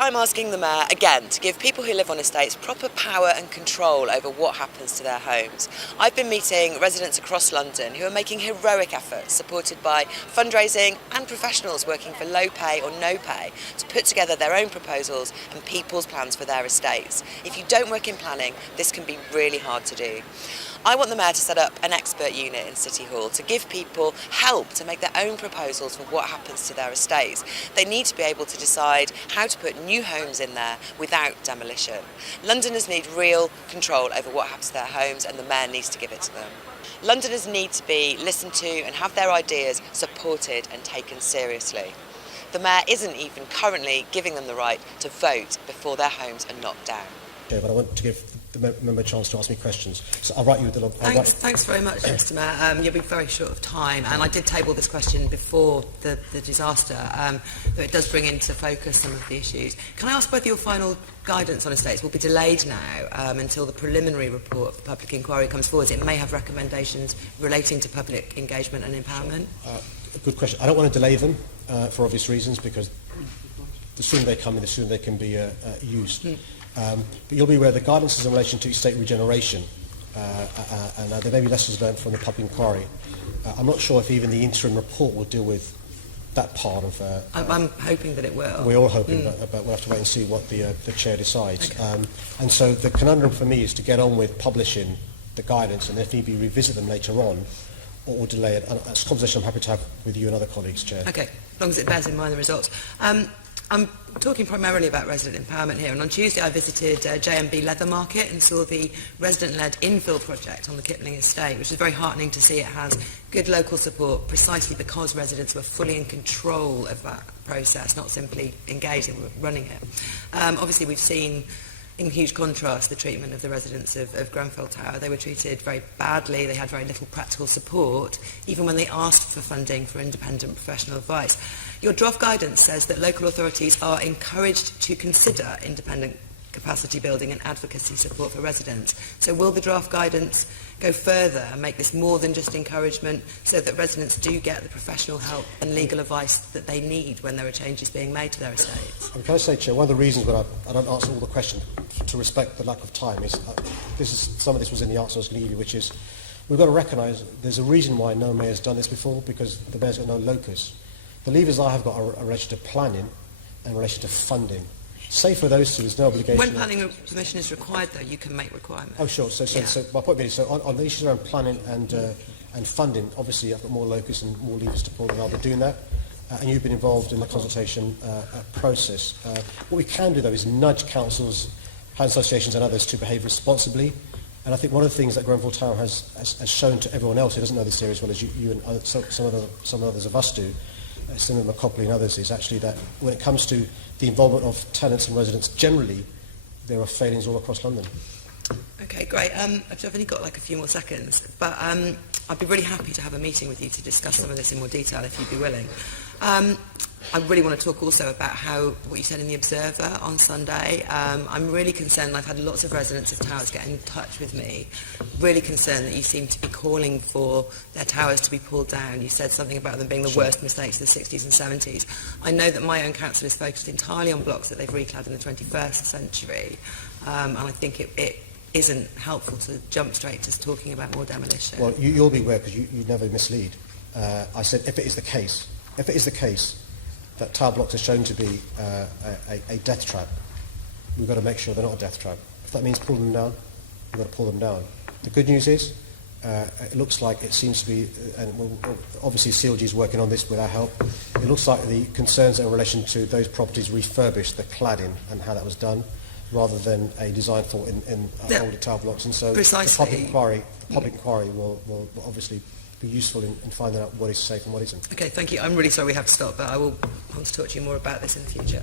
I'm asking the Mayor, again, to give people who live on estates proper power and control over what happens to their homes. I've been meeting residents across London who are making heroic efforts, supported by fundraising and professionals working for low pay or no pay, to put together their own proposals and people's plans for their estates. If you don't work in planning, this can be really hard to do. I want the Mayor to set up an expert unit in City Hall to give people help to make their own proposals for what happens to their estates. They need to be able to decide how to put new homes in there without demolition. Londoners need real control over what happens to their homes, and the Mayor needs to give it to them. Londoners need to be listened to and have their ideas supported and taken seriously. The Mayor isn't even currently giving them the right to vote before their homes are knocked down. Yeah, but I want to give the member a chance to ask me questions. So I'll write you the log. Thanks very much, Mr. Mayor. You'll be very short of time, and I did table this question before the disaster, but it does bring into focus some of the issues. Can I ask whether your final guidance on estates will be delayed now until the preliminary report of the public inquiry comes forward? It may have recommendations relating to public engagement and empowerment. Good question. I don't want to delay them for obvious reasons, because the sooner they come in, the sooner they can be used. But you'll be aware the guidance is in relation to estate regeneration, and there may be lessons learned from the public inquiry. I'm not sure if even the interim report will deal with that part of... I'm hoping that it will. We're all hoping, but we'll have to wait and see what the Chair decides. Okay. And so the conundrum for me is to get on with publishing the guidance and if need be revisit them later on, or delay it. And it's a conversation I'm happy to have with you and other colleagues, Chair. Okay, as long as it bears in mind the results. I'm talking primarily about resident empowerment here, and on Tuesday I visited J&B Leather Market and saw the resident-led infill project on the Kipling estate, which is very heartening to see. It has good local support precisely because residents were fully in control of that process, not simply engaged in running it. Obviously we've seen, in huge contrast, the treatment of the residents of Grenfell Tower. They were treated very badly. They had very little practical support, even when they asked for funding for independent professional advice. Your draft guidance says that local authorities are encouraged to consider independent capacity building and advocacy support for residents. So will the draft guidance go further and make this more than just encouragement, so that residents do get the professional help and legal advice that they need when there are changes being made to their estates? Can I say, Chair, one of the reasons that I don't answer all the questions to respect the lack of time is, some of this was in the answer I was going to give you, which is we've got to recognise there's a reason why no mayor's done this before, because the mayor's got no locus. The levers I have got are in relation to planning and in relation to funding. Say for those two, there's no obligation. When planning permission is required, though, you can make requirements. Oh, sure. So my point being, so on the issues around planning and funding, obviously I've got more locus and more levers to pull, and I'll be doing that. And you've been involved in the consultation process. What we can do, though, is nudge councils, housing associations and others to behave responsibly. And I think one of the things that Grenfell Tower has shown to everyone else who doesn't know this area as well as you and some others of us do, Senator McCopley and others, is actually that when it comes to the involvement of tenants and residents generally, there are failings all across London. Okay, great. I've only got like a few more seconds, but I'd be really happy to have a meeting with you to discuss some of this in more detail if you'd be willing. I really want to talk also about what you said in the Observer on Sunday. I'm really concerned. I've had lots of residents of towers get in touch with me, really concerned that you seem to be calling for their towers to be pulled down. You said something about them being the worst mistakes of the 60s and 70s. I know that my own council is focused entirely on blocks that they've reclad in the 21st century, and I think it isn't helpful to jump straight to talking about more demolition. Well, you'll be aware, because you never mislead. I said if it is the case that tower blocks are shown to be a death trap, we've got to make sure they're not a death trap. If that means pulling them down, we've got to pull them down. The good news is, it looks like it seems to be, and obviously CLG is working on this with our help, it looks like the concerns are in relation to those properties refurbished, the cladding and how that was done, rather than a design fault in older tower blocks. And so precisely. the public inquiry will obviously be useful in finding out what is safe and what isn't. Okay, thank you. I'm really sorry we have to stop, but I will want to talk to you more about this in the future.